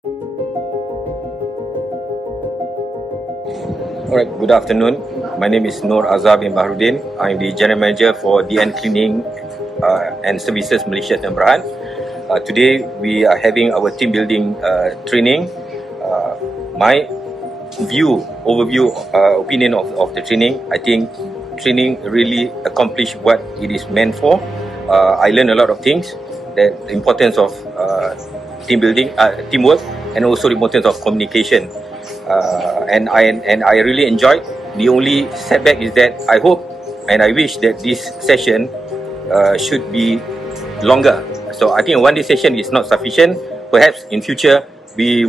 Alright, good afternoon. My name is Sdn Bhd. I'm the General Manager for Sdn Cleaning and Services Malaysia Sdn Bhd. Today we are having our team building training. My opinion of the training, I think training really accomplished what it is meant for. I learned a lot of things, the importance of team building, teamwork, and also the importance of communication. And I really enjoyed. The only setback is that I hope and I wish that this session should be longer. So I think a one-day session is not sufficient. Perhaps in future we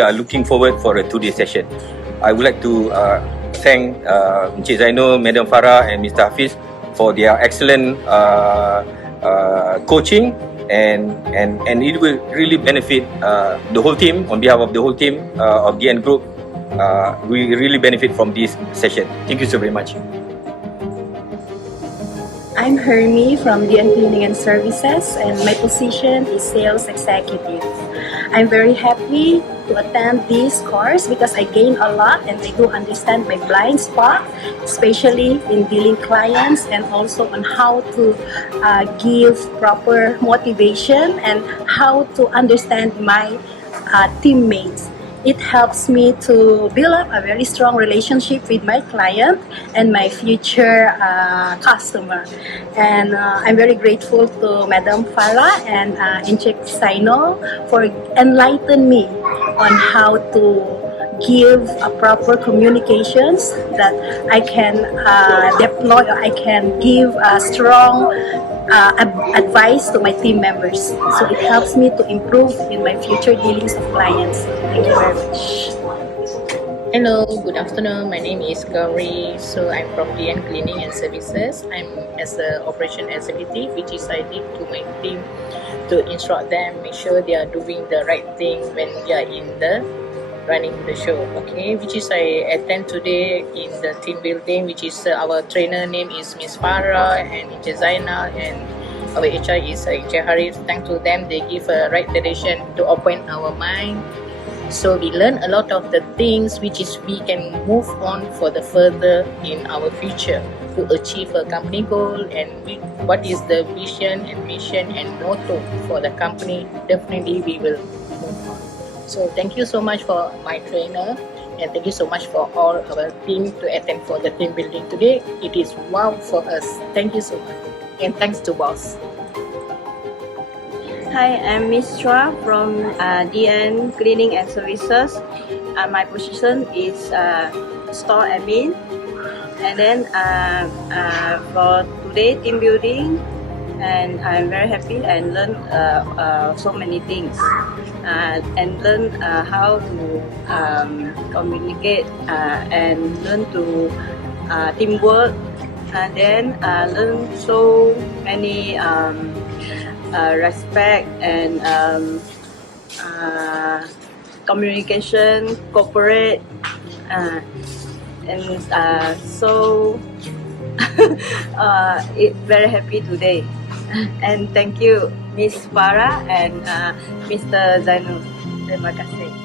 are looking forward for a 2-day session. I would like to thank Encik Zainul, Madam Farah, and Mr. Hafiz for their excellent coaching, and it will really benefit the whole team. On behalf of the whole team of DN Group, we really benefit from this session. Thank you so very much. I'm Hermie from DN Cleaning and Services, and my position is Sales Executive. I'm very happy to attend this course because I gain a lot and I do understand my blind spot, especially in dealing clients, and also on how to give proper motivation and how to understand my teammates. It helps me to build up a very strong relationship with my client and my future customer. And I'm very grateful to Madam Farah and Encik Zainul for enlightening me on how to give a proper communications that I can deploy, or I can give a strong advice to my team members. So it helps me to improve in my future dealings of clients. Thank you very much. Hello, good afternoon. My name is Gauri. So I'm from DN Cleaning and Services. I'm as the operation executive, which is I did to my team to instruct them, make sure they are doing the right thing when they are in the running the show. Okay, which is I attend today in the team building, which is our trainer name is Miss Farah and Encik Zainal, and our HR is Encik Harif. Thanks to them, they give a right direction to open our mind. So we learn a lot of the things which is we can move on for the further in our future to achieve a company goal, and what is the vision and mission and motto for the company. Definitely we will move on. So thank you so much for my trainer, and thank you so much for all our team to attend for the team building today. It is wow for us. Thank you so much, and thanks to boss. Hi, I'm Miss Chua from DN Cleaning and Services. My position is store admin. And then for today team building, and I'm very happy and learn so many things, and learn how to communicate and learn to teamwork, and then learn so many respect and communication, cooperate, and so it's very happy today. And thank you Miss Farah and Mr. Zainul. Terima kasih.